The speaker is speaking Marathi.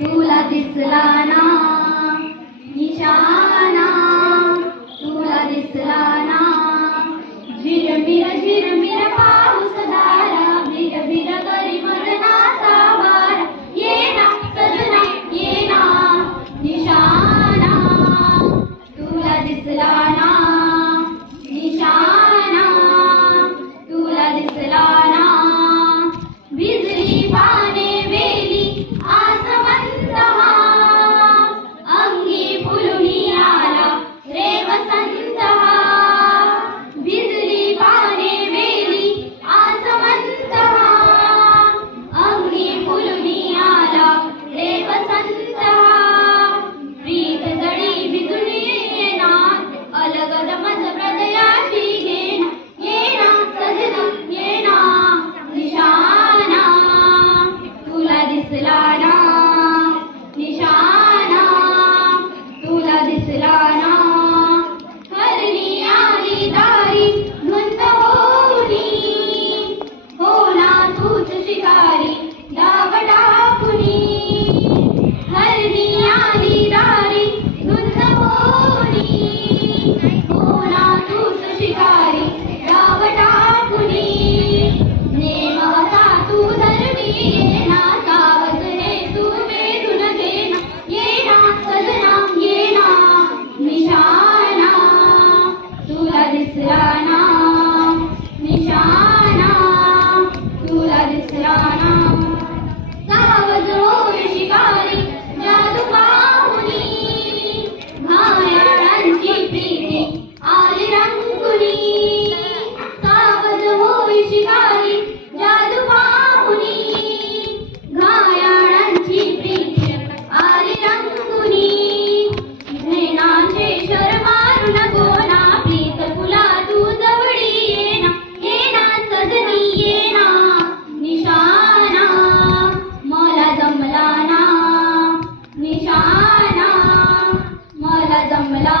तुला दिसला ना निशाणा, तुला दिसला ना झिरमिर पाऊस धारा, बिर करी मरणाचा वारा, ये ना सजना ये ना निशाणा, तुला दिसला ना निशाणा, तुला दिसला ना बिजली पाने वेली आसमंत हा, अंगी फुलुनी आला रे वसंत हा, बिजली पाने वेली आसमंत हा, अंगी फुलुनी आला रे वसंत हा, प्रीत जडी भिजून येना अलगद मज हृदयाची घेना, येना सजना येना निशाणा, तुला दिसला ना निशाणा, तुला दिसला ना हरणी आली दारी धुंद होऊनी, हो ना तूच शिकारी डाव टाकुनी, हरणी आली दारी धुंद होऊनी, हो ना तूच शिकारी डाव टाकुनी, नेम असा तू धरणी येना सावध रे तू वेधून घेना, येना सजना येना निशाणा, तुला दिसला ना निशाणा, तुला दिसला ना सावध होय शिकारी जादू पाहुनी, घायाळांची प्रीती आली रंगुनी, सावध होय शिकारी जादू पाहुनी, घायाळांची प्रीती आली रंगुनी, नैनाचे शर मारू नको ना प्रीत तुला तू जवळी येना, येना सजनी येना निशाणा, मला जमला ना निशाणा, मला जमला